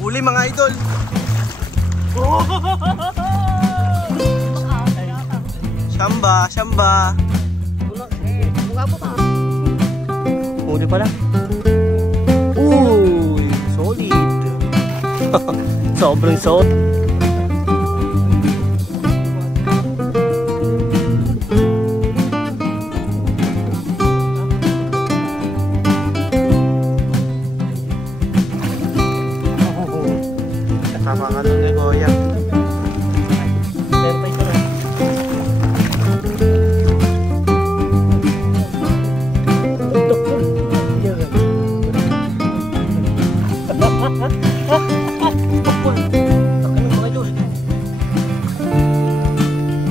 Uli mga idol. Samba, samba. Uli pala. Uy, solid. Sobrang solid. Kasama ka doon ni Goya. Terpay ko na.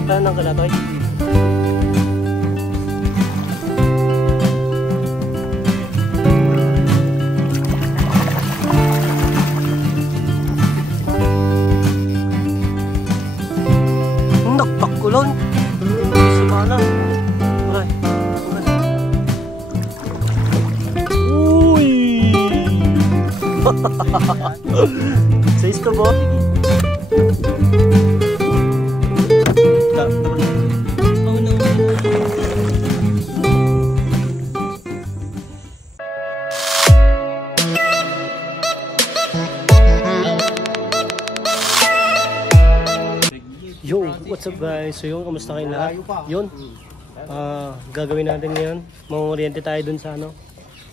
Tanang ka na tayo. Nakpakulon. Sumana. Uray. Uy. Sais ka ba? Yo, what's up guys? So yun, kamusta kayo lahat? Yun, gagawin natin ngayon. Mangoriente tayo dun sa ano.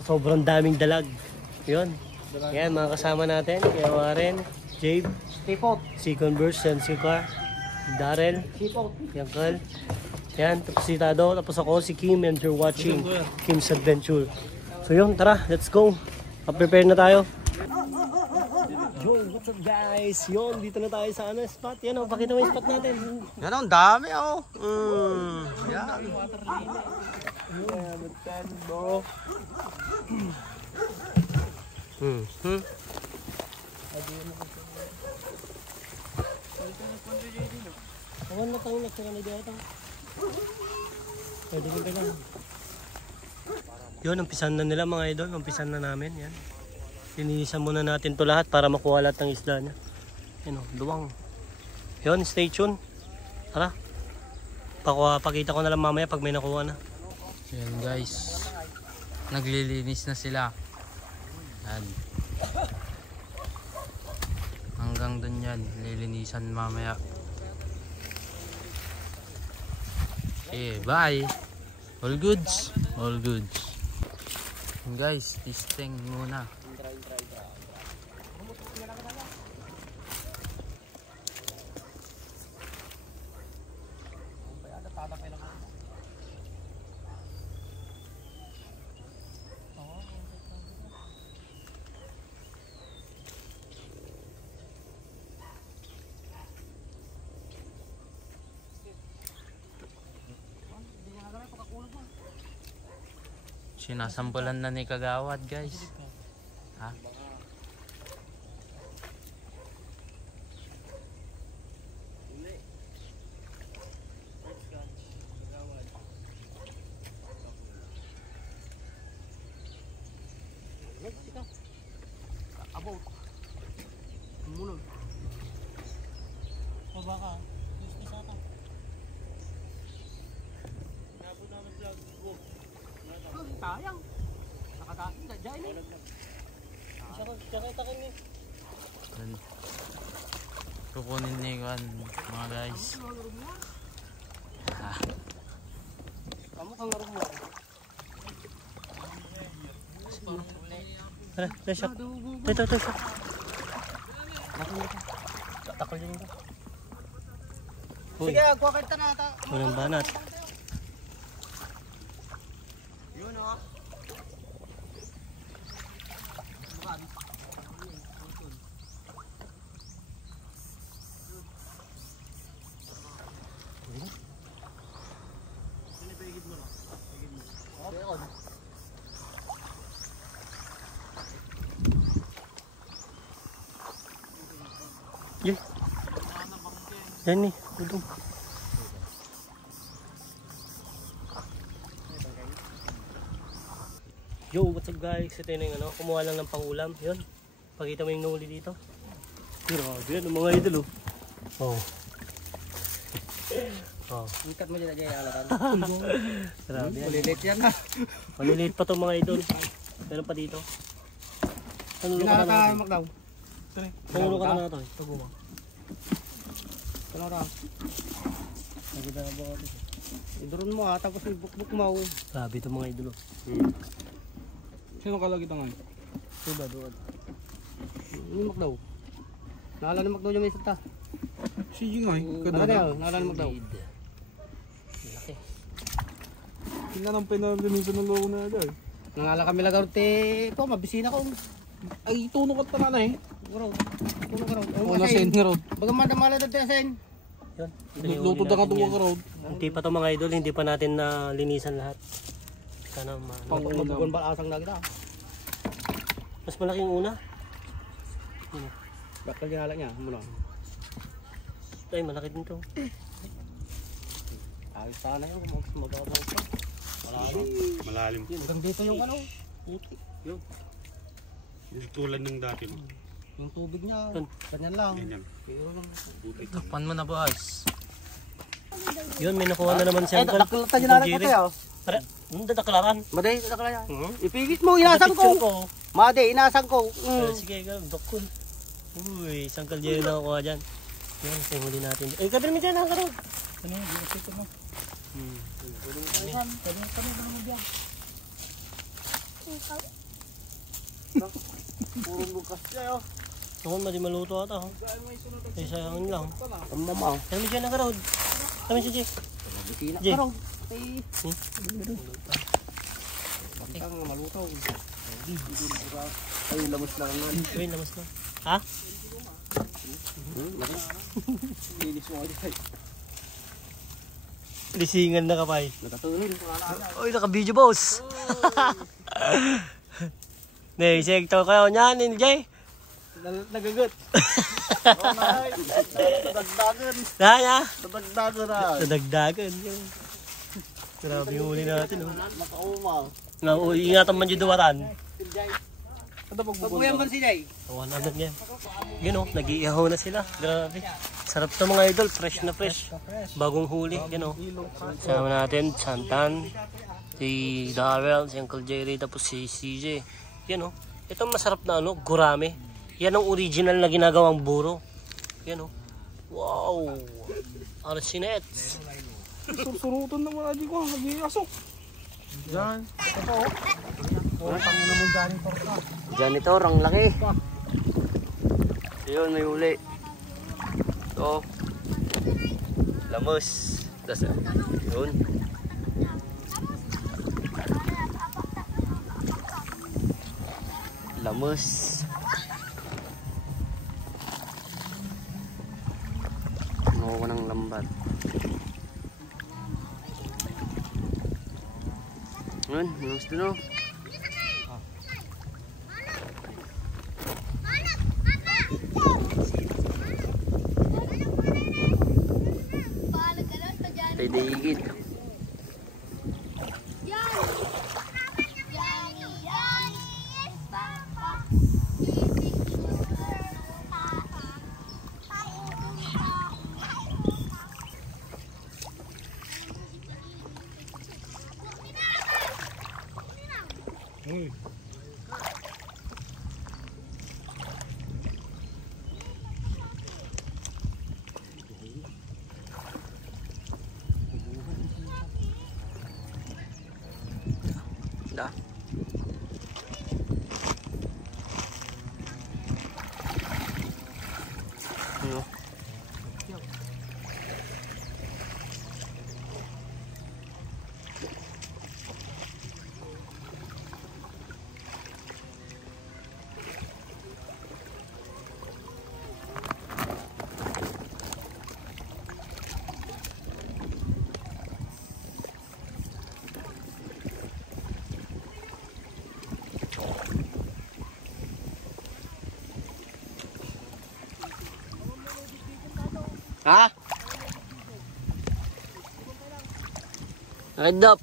Sobrang daming dalag. Yun. Yan, mga kasama natin. Kaya Warren, Jade, si Converse, yan si Car, Darrell, yan Carl. Yan, tapos si Tado, tapos ako si Kim and you're watching Kim's Adventure. So yun, tara, let's go. Prepare na tayo. Yo, what's up guys? Yun, dito na tayo sa ano spot. Yan o, pakita mo yung spot natin. Yan o, ang dami o. Yan. Awan na tayo nagsara na dito. Pwede rin lang. Yun, umpisan na nila mga idol. Umpisan na namin. Yan. Linisan muna natin to lahat para makuha lahat ng isda niya. Yan o, duwang. Yun, stay tuned. Tara. Pakita ko na lang mamaya pag may nakuha na. Yan guys. Naglilinis na sila. Yan. Hanggang dun yan. Lilinisan mamaya. Okay, bye. All goods. All goods. Yan guys, testing muna. Sinasampulan na ni Kagawad guys. Ha? About. Mulog. Baba ka. Gusto sa ata. Nabot namin vlog. Sayang. Nakatakin na dyan eh. Sakitakin eh. Kukunin ni Juan mga guys. Kamu kang laro mo. Tara, shot. Ito. Takol yun ito. Sige, kuha kita na ata. Walang banat. Yun o. Yan nih, udong. Yo, what's up guys? Ito yung ano, kumuha lang ng pangulam. Yun. Pakita mo yung nahuli dito. Grabe yan, mga idol oh. Oh. Ikat mo dyan na dyan yung alatan. Grabe yan. Ulilit yan ha. Maliliit pa to mga idol. Meron pa dito. Tanulong ka na natin. Makdaw. Tanulong ka na natin. Tugo mo. Tanong ra. Nagida na ba ako dito? Idurun mo ha, tapos ibukbuk mo. Grabe ito mga idol Sino kalagit ang ngayon? Diba doon? Ini Makdaw. Naalala ni Makdaw yung may sata. Sige nga eh. Naalala ni Makdaw. Laki. Tingnan ang pinalinisan ng loko na agad. Nangala kami lagaw te ko, mabisina ko. Ay, tuno ka pa na eh. Garo. Kuno garo. O na sen nga road. Baga madamala dito sen. Yun. Luto na ka tuwa ka road. Hindi pa to mga idol, hindi pa natin na linisan lahat. Sana Pagbugon ba asang na kita. mas malaki yung una. Bakal dinala niya, muna. Ay, malaki din to. Ayos sana yun, magbabaw pa. Malalim. Hanggang dito yung ano, puti. Yun. Yung tulad ng dati mo. Yung tubig niya, Yun. ganyan lang. Ganyan. Pero lang. Tapan mo na boss. Yun, may nakuha na naman si Uncle. Daklatan niya na rin kasi ah. Para, daklaran. Maday, daklatan. Mhm. Ipigit mo, inasang Picture ko. Maday, inasang ko. Sige, dokul. Uy, isang kaljero na nakuha dyan. Yan, sa huli natin. Eh, kabir mo dyan ang karod. Ano yung ginasito mo? Puro bukas siya. Ako, mali maluto ata. Eh, sayangin lang. Mama. Kami mo dyan ang karod. Kami siya, Jay. Bisina Jay. ka raw. Ang malutaw. Ay, labos lang nun. Uy, lamas na. Ha? Linis mo ulit. Lisingan na kapay. Nakatulin. Uy, naka-video boss. Ne, sekto kayo niyan, ni Jay. Nagagat. Nadagdagan. Naya? Nadagdagan na. Nadagdagan. Grabe yung huli natin. Makauma. Ingatan man yung duwaran. Pagbuyan man si Jay. Tawa naman yan. Yun o, nag-iihaw na sila. Grabe. Sarap to mga idol, fresh na fresh. Bagong huli, yun o. Sama natin, Santan, si Darrell, si Uncle Jerry, tapos si CJ. Yan o. Ito masarap na ano, gurame. Yan ang original na ginagawang buro. Yan o. Wow! Arsinets. Susurutan na wala di ko. Nag-iasok. Diyan. Janitor, ang laki. Yun, may huli. Ito. Lamos. Yun. Lamos. Nakuha ko ng lambat. Yun, gusto no. Pwede higit. Da. Ano? Ha? Red up.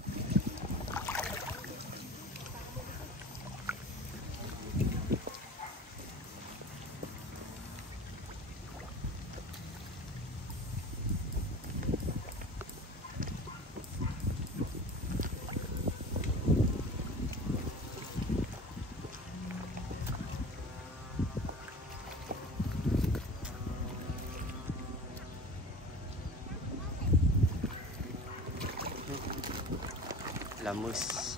Amos.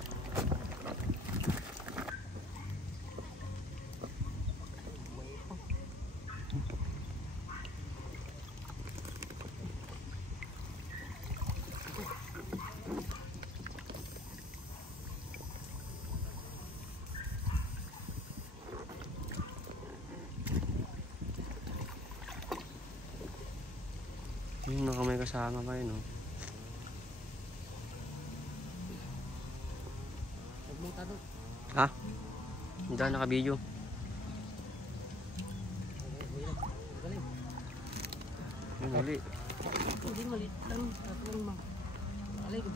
Yun, may kasama pa yun, oh. Ha? Hindi ako naka-video. Ang huli. Hindi malit lang. Alay ko.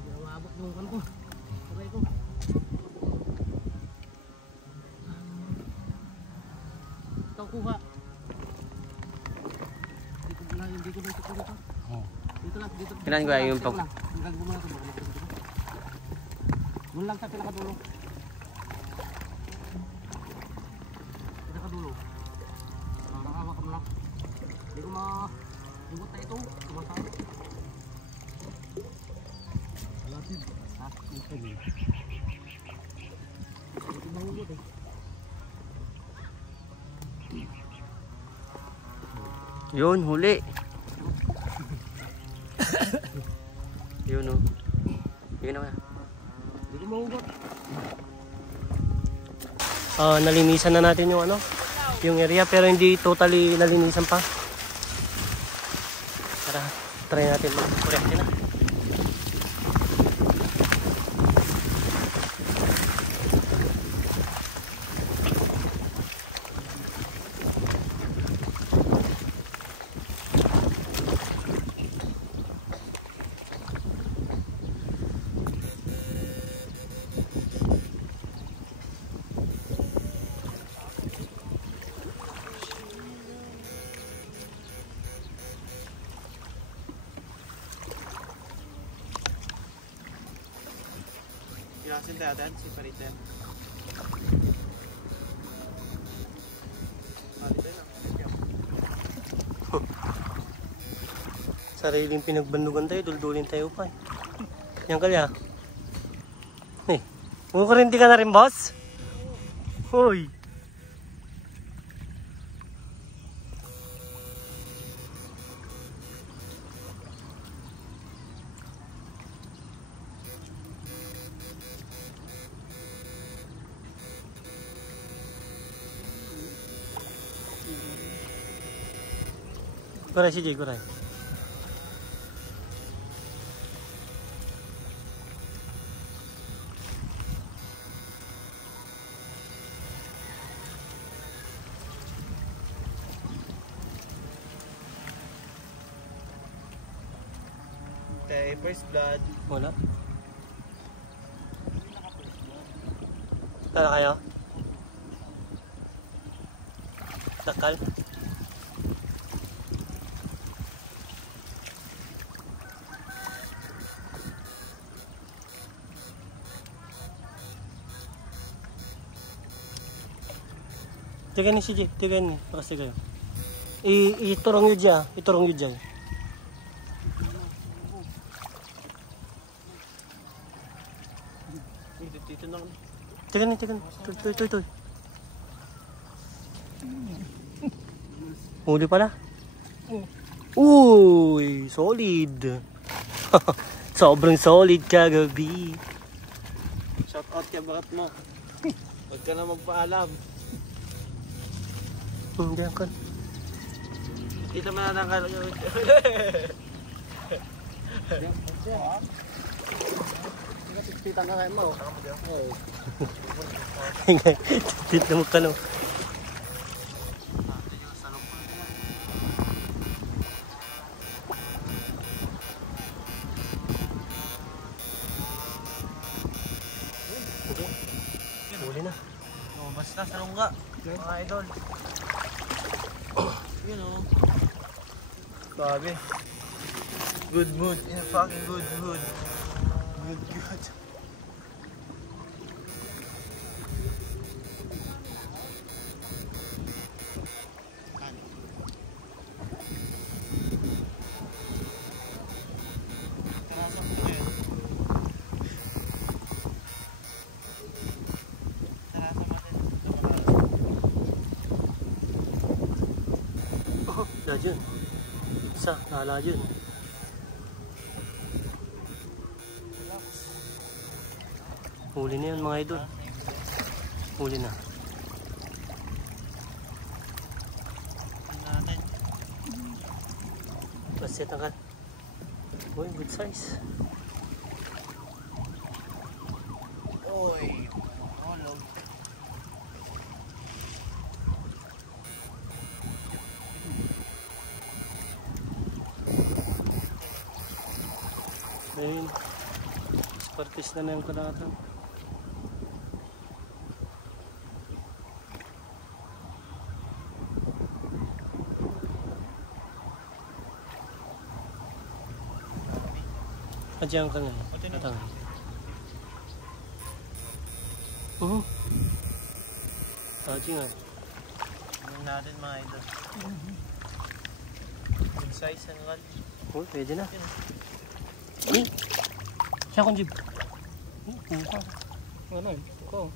Hindi ako maabot yung kan ko. Sabay ko. Ikaw kuha. Hindi ko na ito ko dito. Dito lang, dito. Kailan ko ay yung pag... Hanggang gumana ito. Doon lang sa pinakadulo. Pinakadulo. Nakakawa ka mo lang. Hindi ko ma-ibot na ito. Tumasama. Alatid. Ha? Ito din. Hindi mahubot eh. Yun, huli. Yun, oh. Yun na. Hindi ko mahubot. Nalinisan na natin yung ano, yung area, pero hindi totally nalinisan pa. Tara, try natin mag-correct na. Yasin dadan si Pariten. Sariling pinagbandugan tayo, duldulin tayo pa. Yan kalya. Kumukurinti ka na rin, boss? Hoy! Kuray si Jay, kuray. Okay, first blood. Wala. Tara kayo? Takal? Tigan ni si Jay, tigan ni. Pakasi kayo. Iturong yun dyan, iturong yun dyan. Dito na kami. Tigan ni, tigan. Tuy. Huli pala. Uy, solid. Sobrang solid kagabi. Shout out kay bakat mo. Huwag ka na magpaalam. Diyan kan. Kita mo na nakalagay. Pitang ka kayo mo. Dito mo ka no. Huli na. Oh, basta sa lungga. Mga idol. You know. Grabe. Good mood. In a fucking good mood. Good. Isa dyan. Isa, nala dyan. Huli na yun mga idol. Huli na. Paset ang kat. Uy, good size. Oy. Olog. Ayun. Spartis na yung kalatan. Adyan ka nga. Atang. Adyan nga. Tingnan natin mga idol. Good size ang kat. Oh, pwede na. Eh, siya kong jib. Ano? Ko.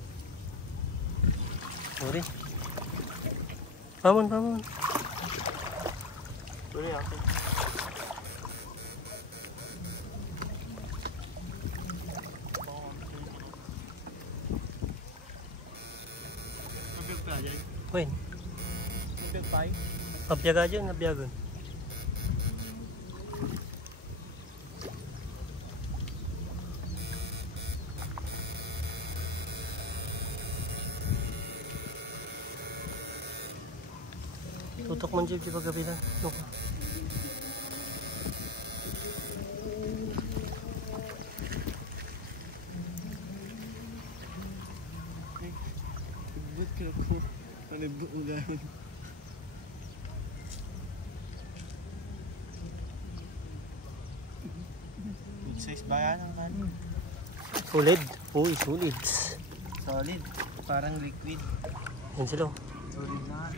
Sorry. Pamon. Tuloy ako. Wen. Big pie. Abyaga dyan, abyagan. Tutok man jib, di ba gabi na? Nuka. Ibut ka po. Palibut mo gano'n. Good size ba yan ang kat? Solid. Uy, solid. Solid. Parang liquid. Yan sila. Solid na.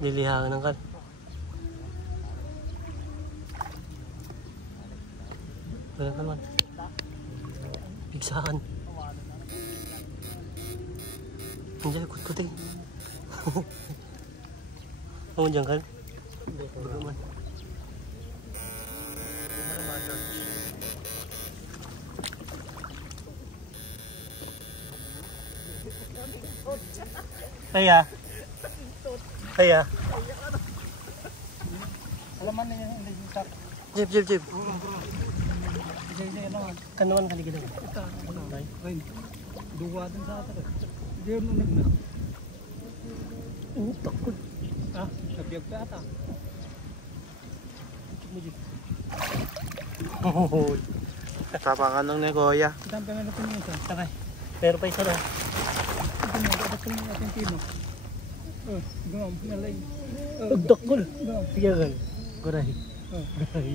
Lilihangan ng kan. Wala naman. Bigsahan. Andiyan, kut-kutin. Oo, dyan kan. Baga man.Aya.Aya. Alaman na yung hindi tak. Jib. Sige naman. Kanaman kaligid na. Ito. Rain. Duwa din sa atin. Diyan mo na. Takot. Ah, nabiyag pa ata. Oh. Tapakan lang ni Kuya. Kitang pa nga natin yun sa. Sakay. Meron pa isa na. Ito mo, dapat kami natin tino. Gawam, nalay. Takol. Sige kan. Guray. Guray.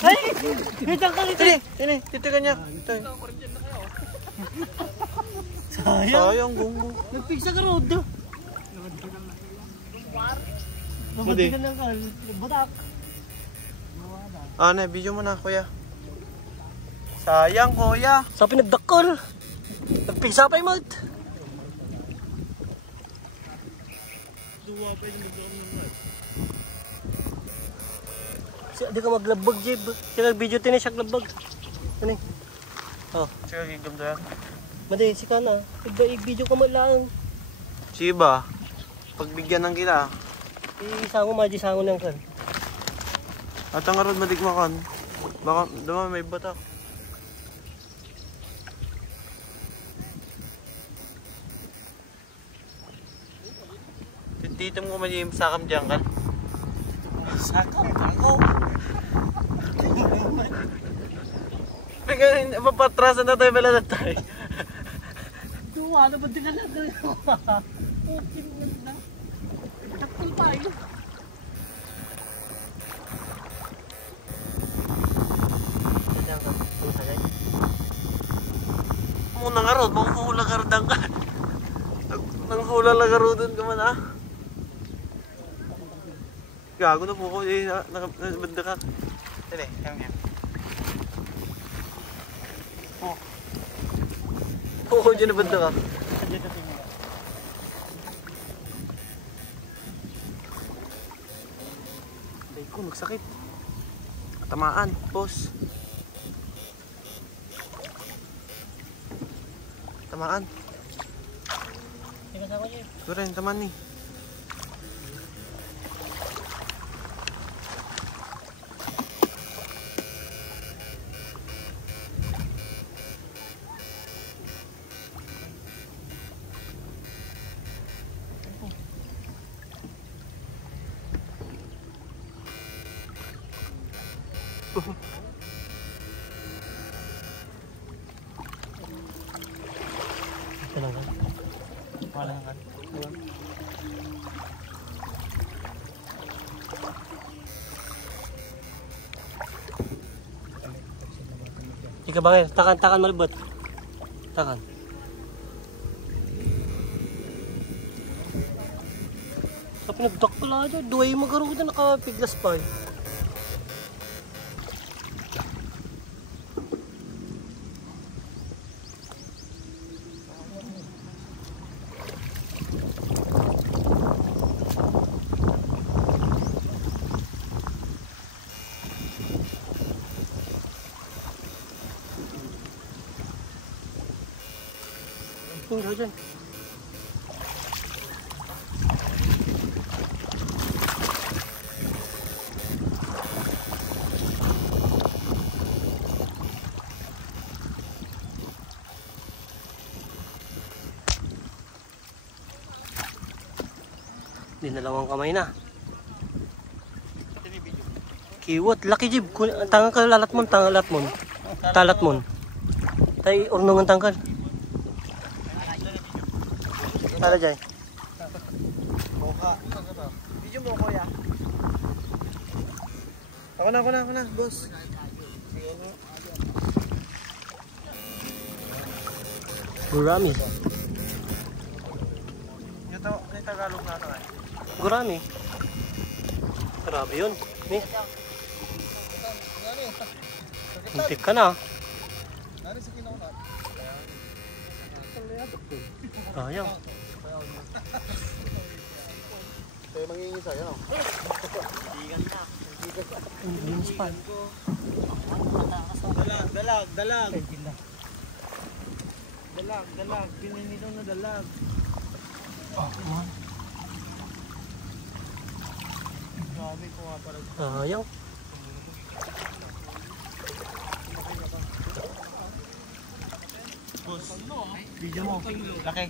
Ay! Hitang ka nito. Ini, titigan niya. Ito. Sayang, gungo. Nagpigsa ka road. Mabatikan lang ka. Batak. Ano, video mo na, Kuya. Sayang, Kuya. Sa pinagdakol. Nagpigsa pa yung mag. Di ka maglabag, Jib. Sila video tinis siya glabag. Ano eh? Oh. Sige, gigam to yan. Madi, si Kana. I-video ka malaan. Siba, pagbigyan ng kita. Isango, maji sango nang kan. At ang arod madigmakan. Baka, naman may batak. Dito mo kumali sakam dyan kan. Sakam? Ako? Mapatrasan na tayo pala na tayo. Duwa, naman din ka lang. Okay na. Takol tayo. Diyan ka. Ang sagay. ron, manghula ka ron ka. Nanghula lang ka ron doon ka man, ah. Gago na po ko, eh, nakabanda ka. Dali, kami yan. Oo, dyan nabanda ka. Ay ko, nagsakit. Tamaan, boss. Tamaan. Ito rin, tamaan ni. Ika bangir, takan malibot. Takan. Sa pinagdak pala dyan, duway magaro na nakapiglas pa eh. Tinggal dyan. Dinalawang kamay na. Kiwot, laki jib. Tangan ka lalat mo, talat mo. Tay urnong ang tangkal. Tala dyan. Moka. Video mo ko ya. Ako na, boss. Gurami. Yung Tagalog na ito eh. Gurami. Grabe yun. Ni. Muntik ka na. Sayang. Kaya mangingi sa'yo. Bigan na. Linis pa. Dalag. Dalag. Pininitong na dalag. Grabe ko nga pala. Sayang. Boss, video mo. Laki.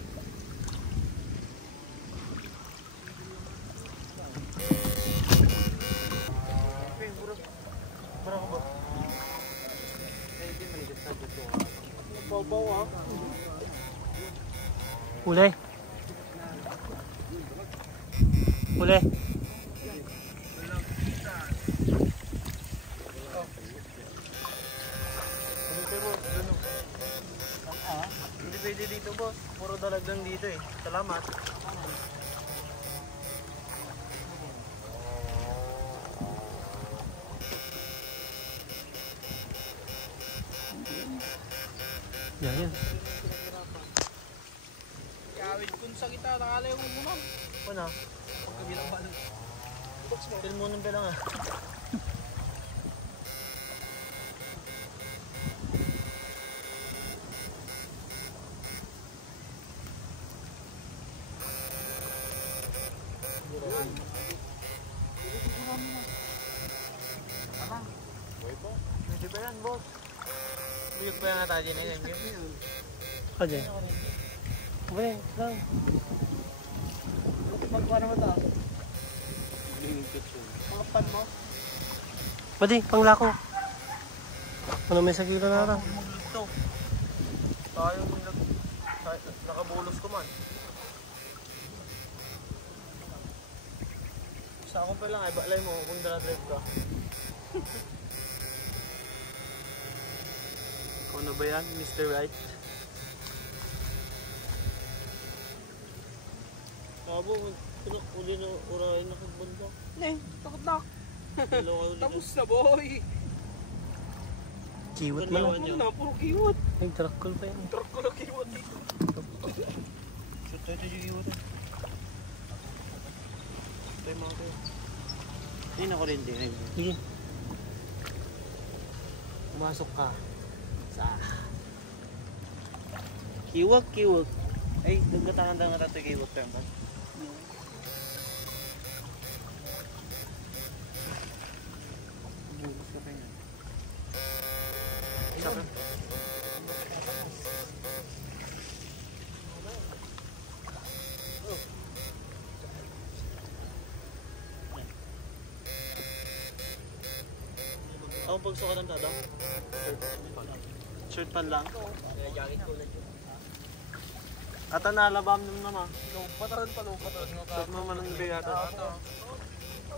Uli. Hindi pwede dito, boss. Puro dalag lang dito eh. Salamat. Yan. Kawit kun sa kita, nakala yung umam. Ano na? Pagkabilang ba? Film mo nang bilang ah. Pwede ba yan, boss? Buyog pa yan natin na yan. Aja. Boleh, lang. Pagkuha naman ito. Pangapan mo? Pwede, panglako. Ano may sakilo na rin? Ito. Tayo nakabulos ko man. Sa akong pa lang ay balay mo kung dala-drive ka. Ikaw na ba yan, Mr. Right? Abo, uli na urahin na kagbanda. Takot na. Dalawa uli. Tapos na boy. Kiwat man lang. Ano na, puro kiwat. Ay, trakol pa yan. Truck ko na kiwat dito. Shoot tayo yung iwan. Tayo mga tayo. Hindi na ko rin din. Sige. Pumasok ka. Sa... Kiwag. Ay, nagkatangan-tangan natin kiwag tayo ba? Bulos ka pa yan. Isa ka. Ako pagsuka ng tada? Shirt pan lang? Jacket ko lang yun. At nalabam nung naman. Pataran. Shirt mo man ang bigata.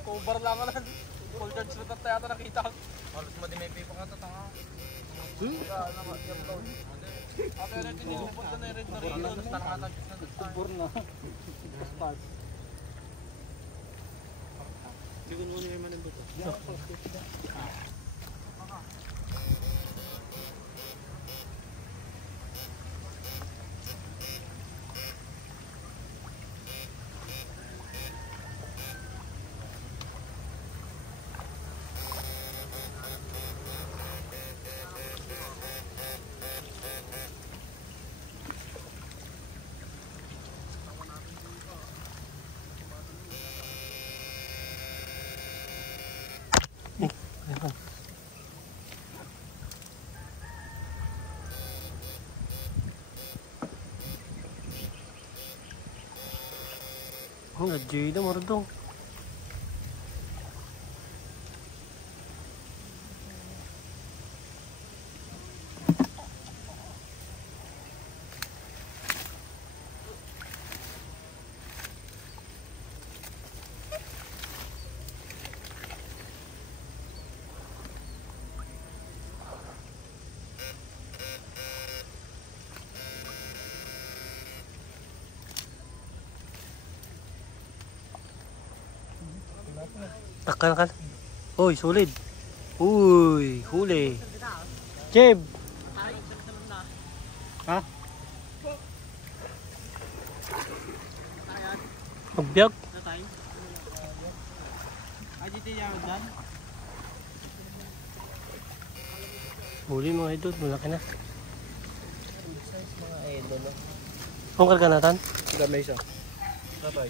Cover lang ka lang. Full charge na tayo ata nakita. Halos mo di may pipa ka tatanga. Ate rin tinilipunta na rin na rin. Kubur na. Sigun mo niya man ang buto. Nadjay na maradong. Takal. Uy, solid. Uy, huli. Jeb. Ha? Magbiyak. Huli mga idol, malaki na. Mga idol. Kung karganatan? Gamay siya. Tatay.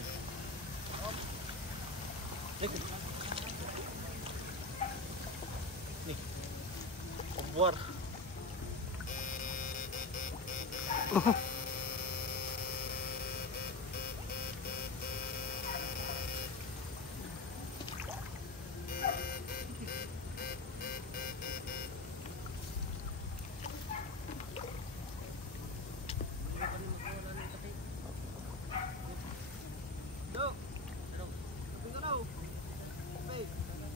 Buar.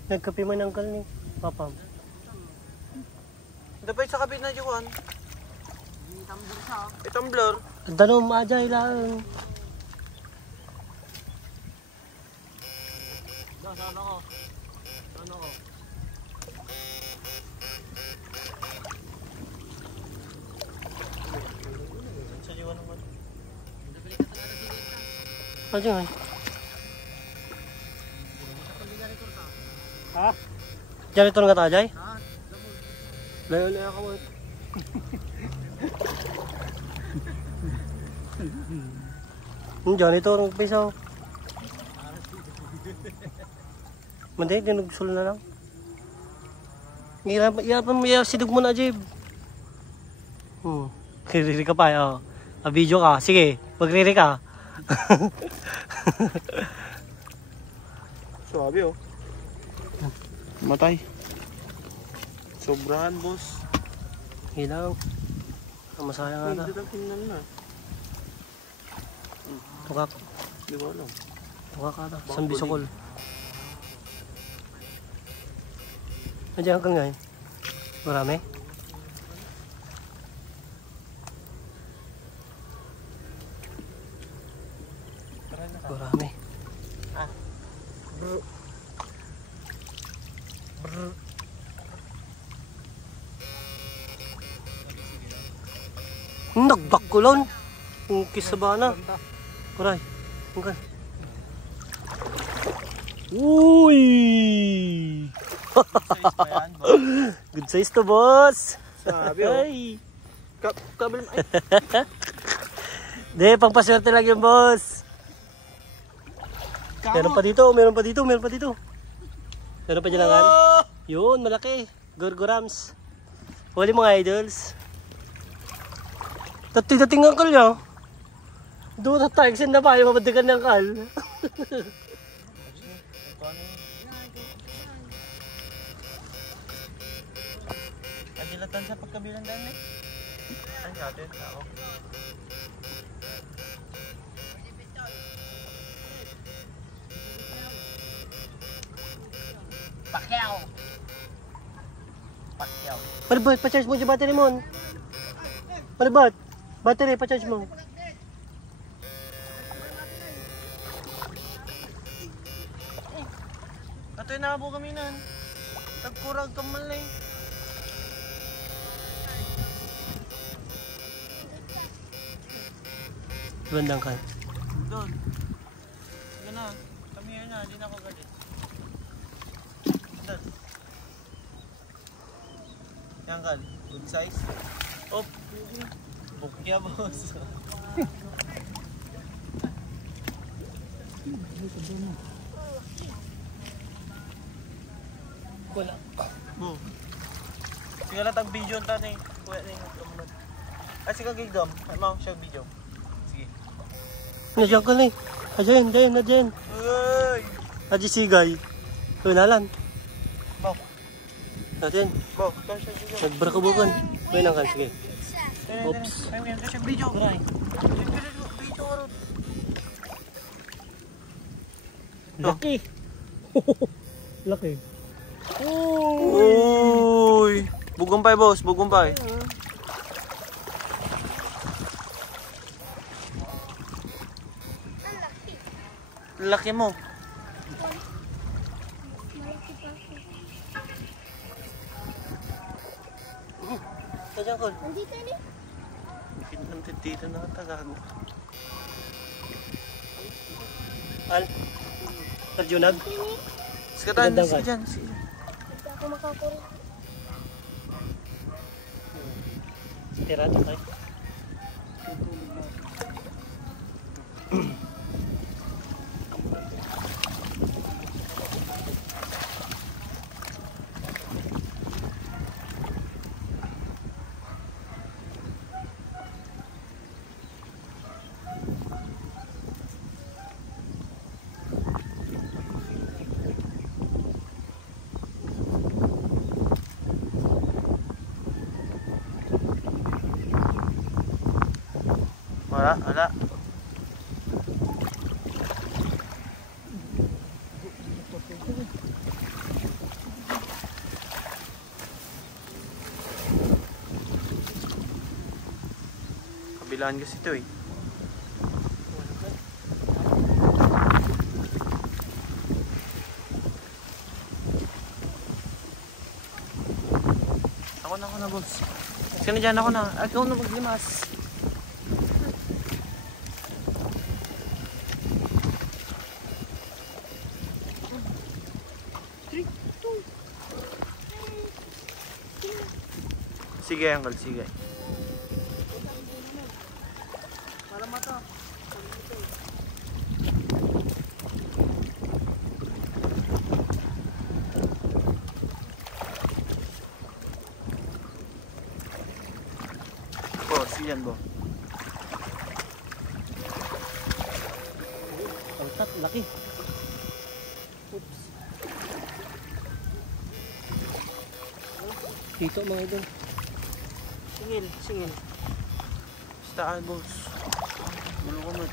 Nagkape man ang kal ni Papa. Dapat sa kabit na Juan. Tumbler. Ang tanong maajay lang. Ano ko? Sa Juan naman. Ajay. Ha? Janitor nga ta, Ajay? Layo-layo ako mo. Janitor ang pisaw. Mandi, dinugsul na lang. Irapan mo, sidog mo na, Ajay. Riri ka pa, oh. Video ka. Sige, magriri ka. Suabe oh. Matay. Sobrahan, boss. Hilang. Masaya nga ta. Hindi lang tingnan na. Tukak. Hindi ko alam. Tukak ka ta. Sambi sukol. Nandiyan ka nga eh. Marami? Nagbakulon. Ukis sa bana. Aray. Okay. Uy! Good size to, boss. Sabi oh. Ay. Kabil ay. Hindi, pangpaswerte lang yung boss. Meron pa dito, meron pa dito, meron pa dito. Meron pa dyan lang. Yun, malaki. Gorgorams. Huli mga idols. Dating ang kal niya. Doon sa tagsin na pa, yung mabadikan ng kal. Adilatan sa pagkabilang dami. Ano natin? Tao. Pakyaw. Pakyaw. Palibat, pa-charge mo yung battery mo. Palibat, battery, pa-charge mo. Ato'y nabo kami nan. Tagkurag ka malay. Bandang kal. Doon. Yan na. Kami yun na. Hindi na ako galit. Doon. Yan kal. Good size. Oh. Bukya boss. Wala. Bu. Sige lang tag video ta ni. Kuya ni. Ay sige gigam. Ay mao siya video. Sige. Nandiyan ka na eh. Nandiyan, nandiyan. Uy. Nandiyan sigay. Kunalan. Mau. Nandiyan. Mau. Ito siya video. Nagbarakabukan. Kuya kan, sige. Oops. Ay may siya video. Aray. Video ron. Laki. Laki. Uy. Bugumpay boss, bugumpay. Laki mo. Nandiyan ko. Nandito ni. Dito na tagago. Al. Tarjunag. Sige tan, Gandang sige ka. dyan. Sige. Hindi ako makakuri. Tira ito tayo. Wala. Kabilaan kasi ito eh. Ako na boss. Sige na dyan, ako na. Ako na maglimas. Sige, Uncle, sige. Para mata. Oh, siyan bo. Paltat, laki. Oops. Dito mga idol. Singil. Staan, boss. Bulo ko mo.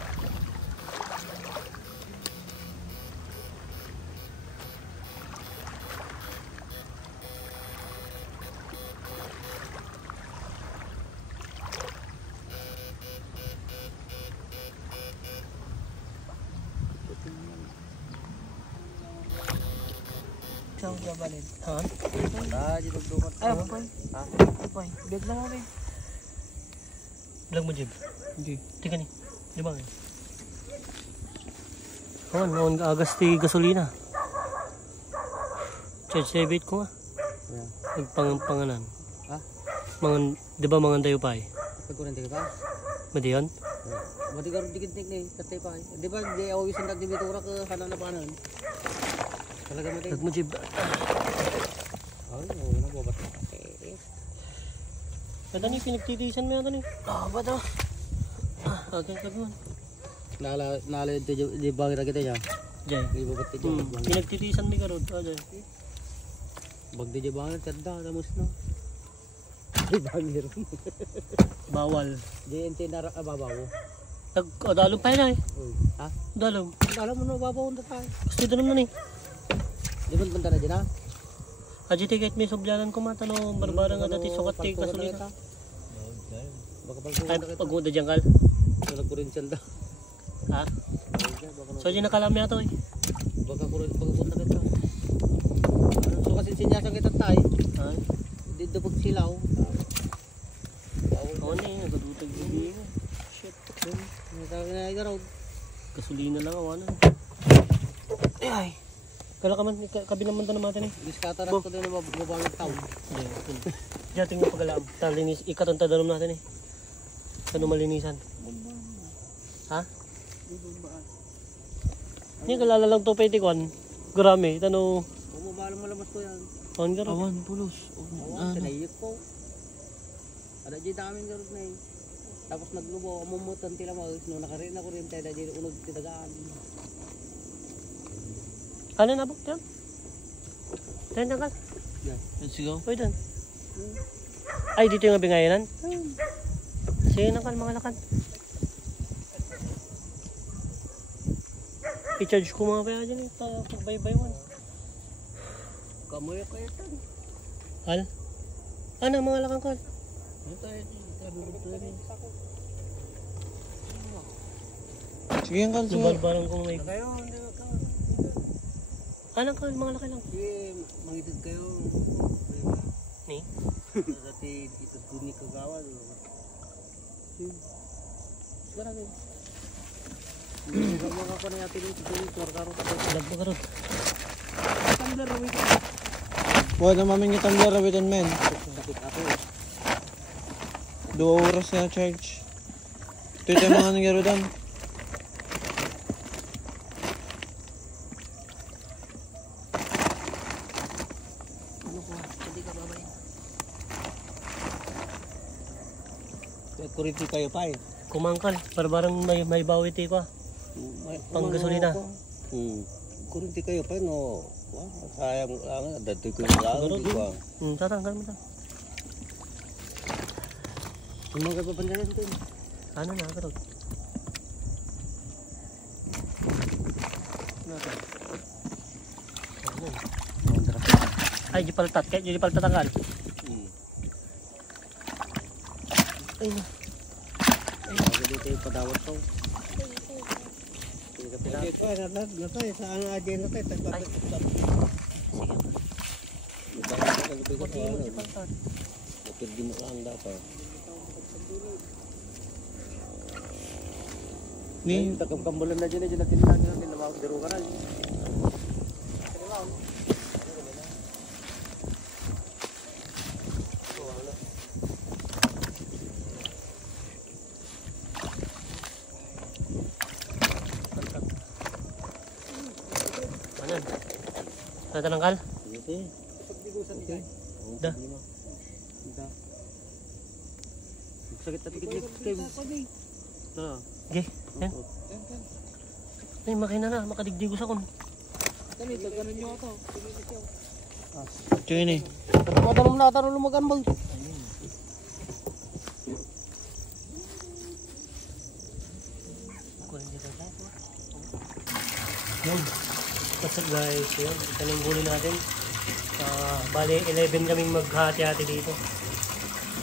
Saan ka balin? Ha? Di magdukat. Ay, pay. Ha? Pay. Big na kami. Vlog mo, Jib. Hindi. Tika ni. Di ba? Noon agas ti gasolina. Charge debit ko nga. Yeah. Nagpanganan. Ha? Di ba mangan tayo pa eh? Pagkunan tayo pa? Ba di yun? Mati ka rin dikit ni tatay pa. Di ba di ako isang nagdibitura ka kanan na panan? Talaga mati. Vlog mo, Jib. Ay, oo na babat na kasi. Ba't ni pinagtitiisan mo yan? Ba't o? Okay, kagawin. Nala di ba kita niya? Jay. Di ba ba't niya? Pinagtitiisan mo yung karod. Jay. Bag di ba nga terda tamos no. Di ba ngiro? Bawal. Di ente na babaw. Dalom pa yun eh. Ha? Dalom. Alam mo no babaw na tayo. Gusto ito naman eh. Di ba banda na din ha? Aji tiket may subyanan ko matano barbara nga dati sukat ti gasolina. Baka Ay pagmuda diyan kal. Wala kurintiyan da. Ha? So di nakalami ato eh. Baka pagpunta kita. So kasi sinyasan kita tayo. Ha? Dito pag silaw. Oo na eh, nagadutag yun. Shit. Sabi na igaraw. Gasolina lang awan. Ay. Kala ka man, kabi naman ito naman eh. Diskata rin ko din na mabawang tao. Diyan tingnan pagalaam. Talinis, ikatong tadalom natin eh. Ano malinisan? Ha? Hindi, kalala lang to pwede ko. Gurami, tano. Mabalang malamas ko yan. Awan garo. Awan, pulos. Awan, sinayik ko. Ada dyan daming garot na eh. Tapos naglubo, amumutan tila mo. No, nakarin ako rin tayo dyan unod tinagaan. Ano na buk yan? Tayo na kal. Let's go. Pwede doon. Ay, dito yung abingayanan? Sige na kal, mga lakad. I-charge ko mga kaya dyan eh. Pag-bye-bye one. Kamoy kayo tan. Kal? Ano mga lakad kal? Sige yung kalso. Yung barbarang kong may... Kayo, hindi ka. Anong kal, mga lakad lang? Sige, mangitid kayo. Ni? Dati ito kunik kagawa. Barangay. Mga ko na yatin ito karo ka. Alag mo karot. Tumbler rawit. Huwag na maming yung tumbler rawitan men. Sakit ako. 2 oras na charge. Ito yung mga nangyaro dan. Kuriti kayo pa eh. Kumangkal, barbarang may bawit eh ko. Pang gasolina. Kuriti kayo pa no. Sayang lang dati ko lang di ba. Tatanggal mo ta. Kumaga pa pandalan to. Ano na karot? Ay, di paltat. Kaya di paltat tanggal. Ay na. Ay, dito yung padawat to. Dito ay natay saan aja natay tagpapit. Sige. Pati mo di paltat. Kapit di mo ka anda pa. Ni, Kambulan na dyan natin lang yun. Namawag diro ka na. Anan? Tatanangkal? Okay. Da. Sakit tapi kita kayo. Okay. Yan. Ay, makina na. Makadigdigos ako. Kani daganan niyo ako. ito yun eh. Pagkatanong na taro lumagan ba? Yun. What's up guys? Yun. Ito na yung huli natin. Bali, 11 kaming maghati-hati dito.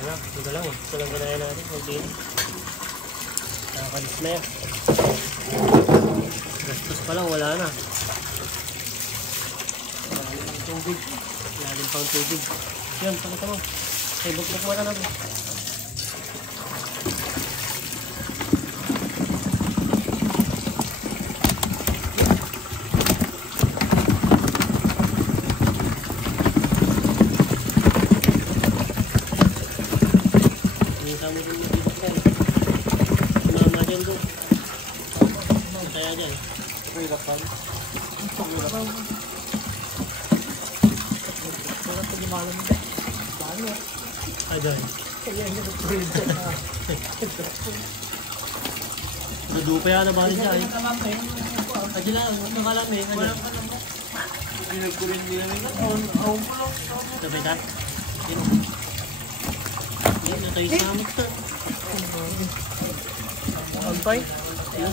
Ano? Ito lang eh. Ito lang ganayan natin. Mag-dini. Nakakalis na yan. Gastos pa lang, wala na. Tubig. Ilalim pang tubig. Yan, pakita mo. Ay, bukbuk mo na natin. Sama din mo dito ka. Sumama dyan doon. Kaya dyan. Pirapan. Wala pa lumalan mo. Paano? Ay, dyan. Nadupa yan na bali dyan. Adi lang, nakalam eh. Pinagkurin nila nila. Ahon ko lang. Sabay ka? Yan, natay samot ka. Ampay? Yan.